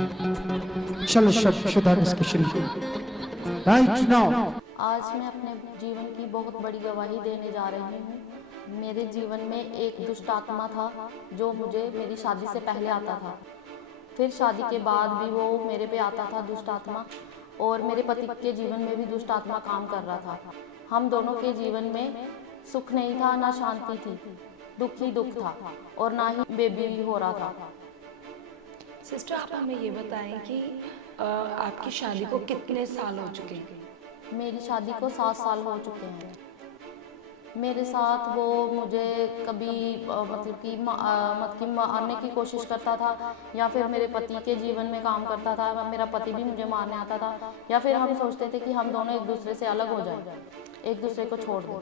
चलो शुदान इसके शरीक राइट नाउ। आज मैं अपने जीवन की बहुत बड़ी गवाही देने जा रही हूँ। मेरे जीवन में एक दुष्ट आत्मा था जो मुझे मेरी शादी से पहले आता था। फिर शादी के बाद भी वो मेरे पे आता था दुष्ट आत्मा, और मेरे पति के जीवन में भी दुष्ट आत्मा काम कर रहा था। हम दोनों के जीवन में सुख नहीं था, ना शांति थी, दुख ही दुख था, और ना ही बेबी हो रहा था। सिस्टर, आप हमें ये बताएं कि आपकी शादी को कितने साल हो चुके हैं? मेरी शादी को 7 साल हो चुके हैं। मेरे साथ वो मुझे कभी मतलब कि मारने की कोशिश करता था, या फिर मेरे पति के जीवन में काम करता था। मेरा पति भी मुझे मारने आता था, या फिर हम सोचते थे कि हम दोनों एक दूसरे से अलग हो जाएं, एक दूसरे को छोड़ दें।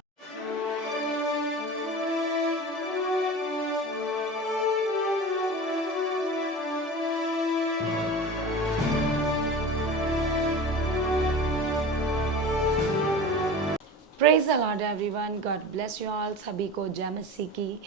Praise the Lord everyone, God bless you all. सभी को जय मसीह की।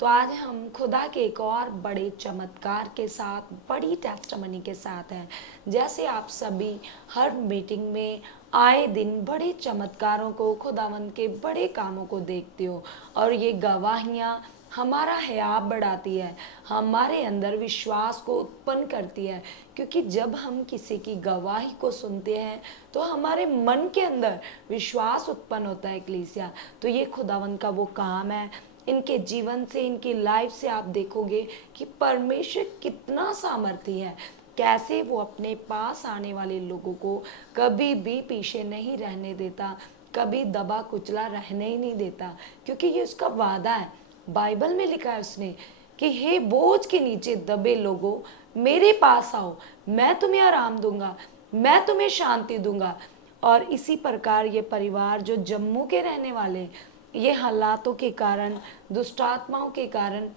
तो आज हम खुदा के एक और बड़े चमत्कार के साथ, बड़ी टेस्टमनी के साथ हैं। जैसे आप सभी हर मीटिंग में आए दिन बड़े चमत्कारों को, खुदावंद के बड़े कामों को देखते हो, और ये गवाहियाँ हमारा हया बढ़ाती है, हमारे अंदर विश्वास को उत्पन्न करती है। क्योंकि जब हम किसी की गवाही को सुनते हैं तो हमारे मन के अंदर विश्वास उत्पन्न होता है कलीसिया। तो ये खुदावंद का वो काम है। इनके जीवन से, इनकी लाइफ से आप देखोगे कि परमेश्वर कितना सामर्थी है, कैसे वो अपने पास आने वाले लोगों को कभी भी पीछे नहीं रहने देता, कभी दबा कुचला रहने ही नहीं देता। क्योंकि ये उसका वादा है। बाइबल में लिखा है उसने कि हे बोझ के नीचे दबे लोगों, मेरे पास आओ, मैं तुम्हें आराम दूंगा, मैं तुम्हें शांति दूंगा। और इसी प्रकार ये परिवार जो जम्मू के रहने वाले, ये हालातों के कारण, दुष्टात्माओं के कारण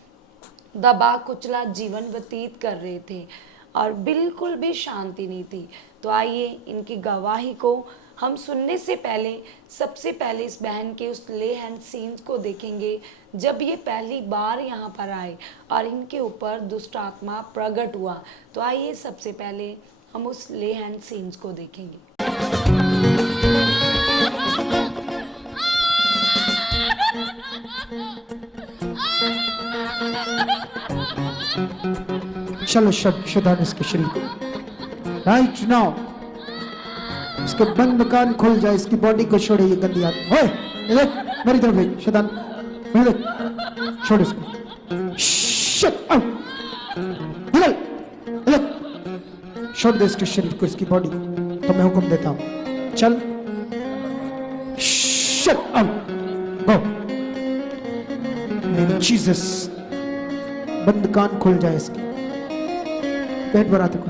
दबा कुचला जीवन व्यतीत कर रहे थे और बिल्कुल भी शांति नहीं थी। तो आइए इनकी गवाही को हम सुनने से पहले सबसे पहले इस बहन के उस ले हैंड सीन्स को देखेंगे जब ये पहली बार यहाँ पर आए और इनके ऊपर दुष्ट आत्मा प्रकट हुआ। तो आइए सबसे पहले हम उस ले हैंड सीन्स को देखेंगे। चलो शुदान इसके शरीक राइट नाउ। इसके बंद कान खुल जाए, इसकी बॉडी को छोड़े ये गंदी आत्मा। ओए देख मेरी तरफ देख शुदान, मेरी देख, छोड़ इसको, शट आउट, निकल निकल, छोड़ दे इसके शरीर को, इसकी बॉडी को। तो मैं हुक्म देता हूं, चल, शट आउट, गो इन जीसस। बंद कान खुल जाए इसके, पेट भरा तक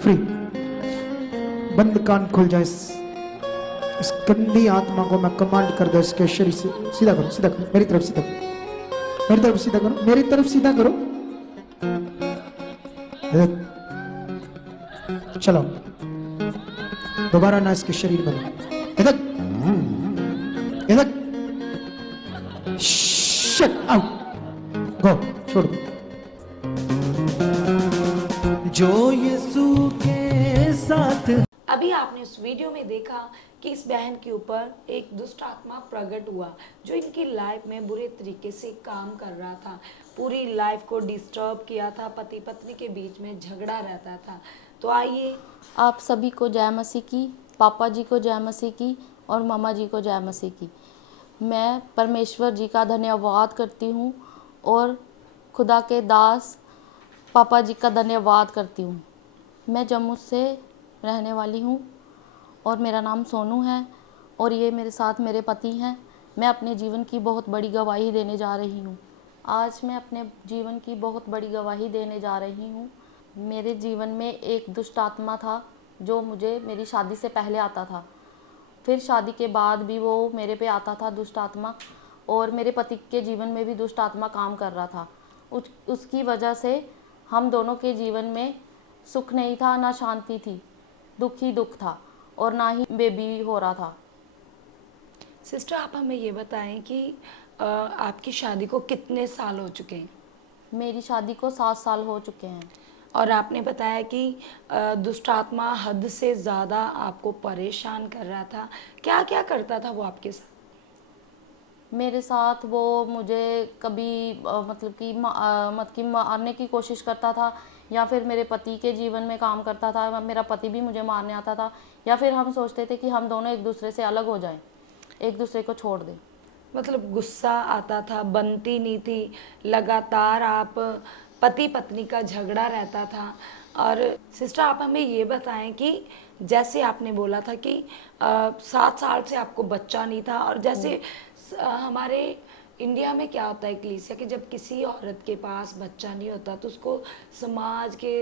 फ्री, बंद कान खुल जाए। इस गंदी आत्मा को मैं कमांड कर दो इसके शरीर से, सीधा करो, सीधा करो, मेरी तरफ सीधा करो, मेरी तरफ सीधा करो, मेरी तरफ सीधा करो। चलो दोबारा ना इसके शरीर में, इधर इधर, शट आउट, गो, छोड़ दो। जो यीशु के साथ। अभी आपने उस वीडियो में देखा कि इस बहन के ऊपर एक दुष्ट आत्मा प्रकट हुआ जो इनकी लाइफ में बुरे तरीके से काम कर रहा था, पूरी लाइफ को डिस्टर्ब किया था, पति पत्नी के बीच में झगड़ा रहता था। तो आइए आप सभी को जय मसीह की, पापा जी को जय मसीह की, और मामा जी को जय मसीह की। मैं परमेश्वर जी का धन्यवाद करती हूँ और खुदा के दास पापा जी का धन्यवाद करती हूँ। मैं जम्मू से रहने वाली हूँ और मेरा नाम सोनू है, और ये मेरे साथ मेरे पति हैं। मैं अपने जीवन की बहुत बड़ी गवाही देने जा रही हूँ। आज मैं अपने जीवन की बहुत बड़ी गवाही देने जा रही हूँ। मेरे जीवन में एक दुष्ट आत्मा था जो मुझे मेरी शादी से पहले आता था। फिर शादी के बाद भी वो मेरे पे आता था दुष्ट आत्मा, और मेरे पति के जीवन में भी दुष्ट आत्मा काम कर रहा था। उसकी वजह से हम दोनों के जीवन में सुख नहीं था, ना शांति थी, दुख ही दुख था, और ना ही बेबी हो रहा था। सिस्टर, आप हमें ये बताएं कि आपकी शादी को कितने साल हो चुके हैं? मेरी शादी को 7 साल हो चुके हैं। और आपने बताया कि दुष्ट आत्मा हद से ज़्यादा आपको परेशान कर रहा था। क्या क्या करता था वो आपके साथ? मेरे साथ वो मुझे कभी मतलब कि मारने की कोशिश करता था, या फिर मेरे पति के जीवन में काम करता था, मेरा पति भी मुझे मारने आता था, या फिर हम सोचते थे कि हम दोनों एक दूसरे से अलग हो जाएं, एक दूसरे को छोड़ दें। मतलब गुस्सा आता था, बनती नहीं थी, लगातार आप पति पत्नी का झगड़ा रहता था। और सिस्टर आप हमें ये बताएं कि जैसे आपने बोला था कि 7 साल से आपको बच्चा नहीं था, और जैसे हमारे इंडिया में क्या होता है कलीसिया कि जब किसी औरत के पास बच्चा नहीं होता तो उसको समाज के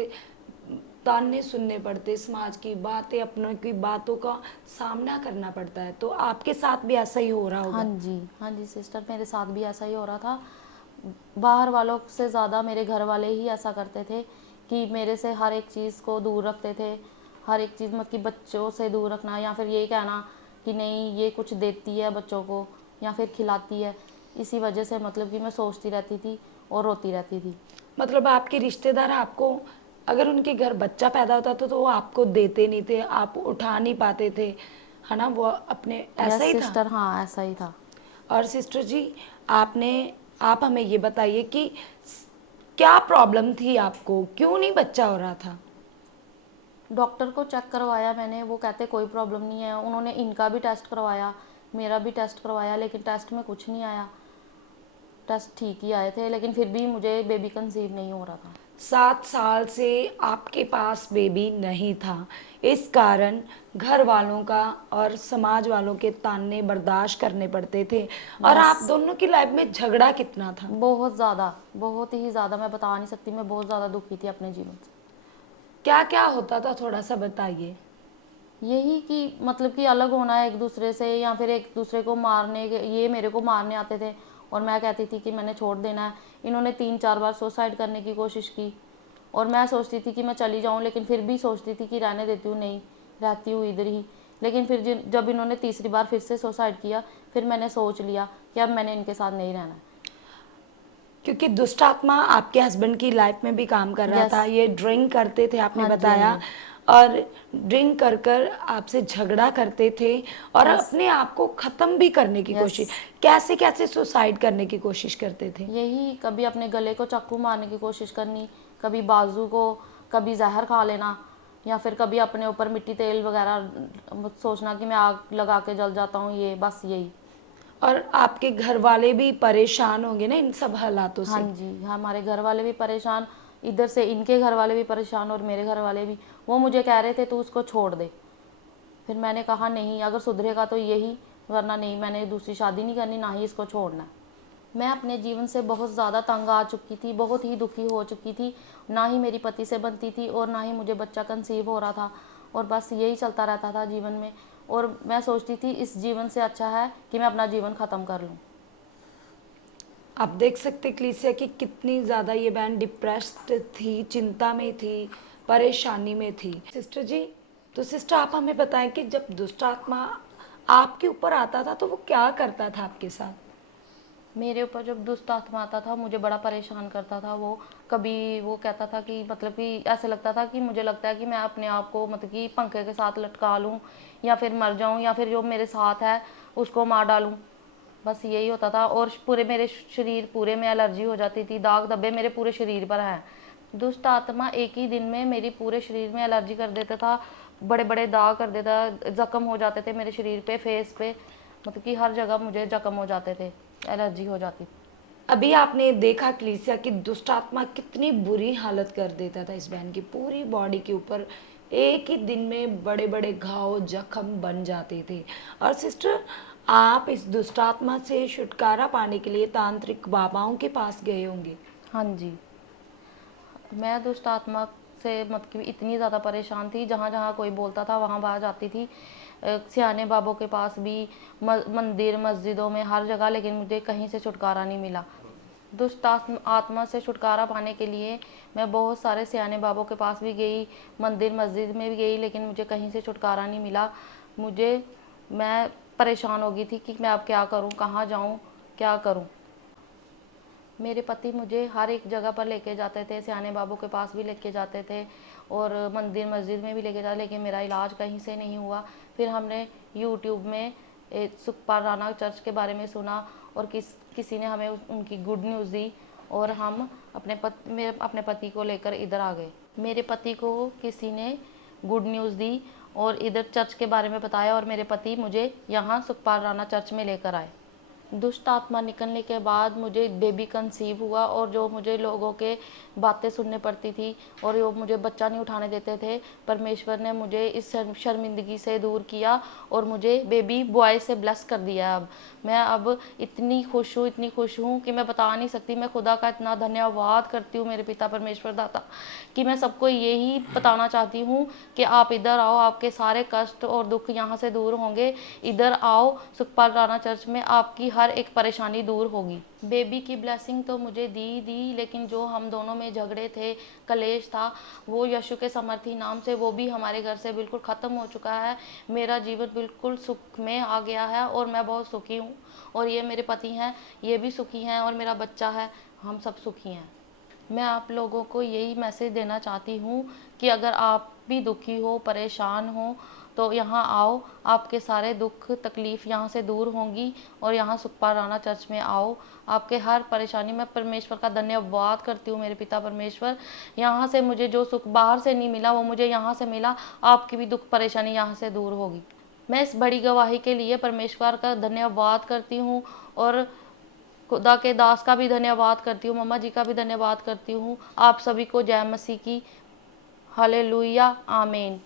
ताने सुनने पड़ते, समाज की बातें, अपनों की बातों का सामना करना पड़ता है। तो आपके साथ भी ऐसा ही हो रहा हाँ होगा। जी, हाँ जी सिस्टर, मेरे साथ भी ऐसा ही हो रहा था। बाहर वालों से ज़्यादा मेरे घर वाले ही ऐसा करते थे कि मेरे से हर एक चीज़ को दूर रखते थे, हर एक चीज़ मतलब कि बच्चों से दूर रखना, या फिर ये कहना कि नहीं ये कुछ देती है बच्चों को या फिर खिलाती है। इसी वजह से मतलब कि मैं सोचती रहती थी और रोती रहती थी। मतलब आपके रिश्तेदार आपको, अगर उनके घर बच्चा पैदा होता था तो वो आपको देते नहीं थे, आप उठा नहीं पाते थे, है ना? वो अपने, ऐसा यस ही था। सिस्टर, हाँ ऐसा ही था। और सिस्टर जी, आपने आप हमें ये बताइए कि क्या प्रॉब्लम थी आपको, क्यों नहीं बच्चा हो रहा था? डॉक्टर को चेक करवाया मैंने, वो कहते कोई प्रॉब्लम नहीं है। उन्होंने इनका भी टेस्ट करवाया, मेरा भी टेस्ट करवाया, लेकिन टेस्ट में कुछ नहीं आया। टेस्ट ठीक ही आए थे, लेकिन फिर भी मुझे बेबी कंसीव नहीं हो रहा था। 7 साल से आपके पास बेबी नहीं था, इस कारण घर वालों का और समाज वालों के ताने बर्दाश्त करने पड़ते थे। और यस, आप दोनों की लाइफ में झगड़ा कितना था? बहुत ज़्यादा, बहुत ही ज़्यादा, मैं बता नहीं सकती। मैं बहुत ज़्यादा दुखी थी अपने जीवन से। क्या क्या होता था, थोड़ा सा बताइए। यही कि मतलब कि अलग होना है एक दूसरे से, या फिर एक दूसरे को मारने के, ये मेरे को मारने आते थे और मैं कहती थी कि मैंने छोड़ देना है। इन्होंने 3-4 बार सुसाइड करने की कोशिश की, और मैं सोचती थी कि मैं चली जाऊं, लेकिन फिर भी सोचती थी कि रहने देती हूँ, नहीं रहती हूँ इधर ही। लेकिन फिर जब इन्होंने तीसरी बार फिर से सुसाइड किया, फिर मैंने सोच लिया कि अब मैंने इनके साथ नहीं रहना है। क्योंकि दुष्ट आत्मा आपके हस्बैंड की लाइफ में भी काम कर रहा यस। था, ये ड्रिंक करते थे आपने हाँ जी, हाँ बताया, जी। और ड्रिंक कर कर आपसे झगड़ा करते थे और यस। अपने आप को ख़त्म भी करने की यस। कोशिश, कैसे कैसे सुसाइड करने की कोशिश करते थे? यही कभी अपने गले को चाकू मारने की कोशिश करनी, कभी बाजू को, कभी जहर खा लेना, या फिर कभी अपने ऊपर मिट्टी तेल वगैरह सोचना कि मैं आग लगा के जल जाता हूँ, ये बस यही। और आपके घर वाले भी परेशान होंगे ना इन सब हालातों हाँ से? जी, हमारे घर वाले भी परेशान, इधर से इनके घर वाले भी परेशान और मेरे घर वाले भी। वो मुझे कह रहे थे तू उसको छोड़ दे। फिर मैंने कहा नहीं, अगर सुधरेगा तो यही, वरना नहीं, मैंने दूसरी शादी नहीं करनी, ना ही इसको छोड़ना है। मैं अपने जीवन से बहुत ज़्यादा तंग आ चुकी थी, बहुत ही दुखी हो चुकी थी। ना ही मेरी पति से बनती थी और ना ही मुझे बच्चा कंसीव हो रहा था, और बस यही चलता रहता था जीवन में। और मैं सोचती थी इस जीवन से अच्छा है कि मैं अपना जीवन ख़त्म कर लूँ। आप देख सकते क्लीसिया कि कितनी ज़्यादा ये बहन डिप्रेस्ड थी, चिंता में थी, परेशानी में थी। सिस्टर जी, तो सिस्टर आप हमें बताएं कि जब दुष्ट आत्मा आपके ऊपर आता था तो वो क्या करता था आपके साथ? मेरे ऊपर जब दुष्ट आत्मा आता था, मुझे बड़ा परेशान करता था वो। कभी वो कहता था कि मतलब कि ऐसे लगता था कि मुझे लगता है कि मैं अपने आप को मतलब कि पंखे के साथ लटका लूँ, या फिर मर जाऊँ, या फिर जो मेरे साथ है उसको मार डालूँ। बस यही होता था। और पूरे मेरे शरीर पूरे में एलर्जी हो जाती थी, दाग धब्बे मेरे पूरे शरीर पर हैं। दुष्ट आत्मा एक ही दिन में मेरी पूरे शरीर में एलर्जी कर देता था, बड़े बड़े दाग कर देता, जख्म हो जाते थे मेरे शरीर पे, फेस पे, मतलब कि हर जगह मुझे जख्म हो जाते थे, एलर्जी हो जाती थी। अभी आपने देखा क्लीसिया कि दुष्ट आत्मा कितनी बुरी हालत कर देता था इस बहन की पूरी बॉडी के ऊपर। एक ही दिन में बड़े बड़े घाव, जख्म बन जाते थे। और सिस्टर, आप इस दुष्ट आत्मा से छुटकारा पाने के लिए तांत्रिक बाबाओं के पास गए होंगे। हाँ जी, मैं दुष्ट आत्मा से मतलब कि इतनी ज़्यादा परेशान थी, जहाँ जहाँ कोई बोलता था वहाँ वहाँ जाती थी। सियाने बाबों के पास भी, मंदिर मस्जिदों में, हर जगह, लेकिन मुझे कहीं से छुटकारा नहीं मिला। दुष्ट आत्मा से छुटकारा पाने के लिए मैं बहुत सारे सियाने बाबों के पास भी गई, मंदिर मस्जिद में भी गई, लेकिन मुझे कहीं से छुटकारा नहीं मिला। मैं परेशान हो गई थी कि मैं अब क्या करूं, कहाँ जाऊं, क्या करूं। मेरे पति मुझे हर एक जगह पर लेके जाते थे, सियाने बाबू के पास भी लेके जाते थे और मंदिर मस्जिद में भी लेके जाते, लेकिन मेरा इलाज कहीं से नहीं हुआ। फिर हमने यूट्यूब में सुखपाल राणा चर्च के बारे में सुना और किसी ने हमें उनकी गुड न्यूज़ दी और हम अपने पति को लेकर इधर आ गए। मेरे पति को किसी ने गुड न्यूज़ दी और इधर चर्च के बारे में बताया और मेरे पति मुझे यहाँ सुखपाल राणा चर्च में लेकर आए। दुष्ट आत्मा निकलने के बाद मुझे बेबी कंसीव हुआ और जो मुझे लोगों के बातें सुनने पड़ती थी और वो मुझे बच्चा नहीं उठाने देते थे, परमेश्वर ने मुझे इस शर्मिंदगी से दूर किया और मुझे बेबी बॉय से ब्लेस कर दिया। अब मैं इतनी खुश हूँ कि मैं बता नहीं सकती। मैं खुदा का इतना धन्यवाद करती हूँ, मेरे पिता परमेश्वर दाता, कि मैं सबको यही बताना चाहती हूँ कि आप इधर आओ, आपके सारे कष्ट और दुख यहाँ से दूर होंगे। इधर आओ, सुखपाल राणा चर्च में आपकी हर एक परेशानी दूर होगी। बेबी की ब्लेसिंग तो मुझे दी, लेकिन जो हम दोनों में झगड़े थे, कलेश था, वो यीशु के समर्थी नाम से वो भी हमारे घर से बिल्कुल ख़त्म हो चुका है। मेरा जीवन बिल्कुल सुख में आ गया है और मैं बहुत सुखी हूँ और ये मेरे पति हैं, ये भी सुखी हैं और मेरा बच्चा है, हम सब सुखी हैं। मैं आप लोगों को यही मैसेज देना चाहती हूँ कि अगर आप भी दुखी हो, परेशान हो, तो यहाँ आओ, आपके सारे दुख तकलीफ़ यहाँ से दूर होंगी और यहाँ सुखपाल राणा चर्च में आओ, आपके हर परेशानी। मैं परमेश्वर का धन्यवाद करती हूँ, मेरे पिता परमेश्वर, यहाँ से मुझे जो सुख बाहर से नहीं मिला वो मुझे यहाँ से मिला। आपकी भी दुख परेशानी यहाँ से दूर होगी। मैं इस बड़ी गवाही के लिए परमेश्वर का धन्यवाद करती हूँ और खुदा के दास का भी धन्यवाद करती हूँ, मम्मा जी का भी धन्यवाद करती हूँ। आप सभी को जय मसीह की। हालेलुया, आमीन।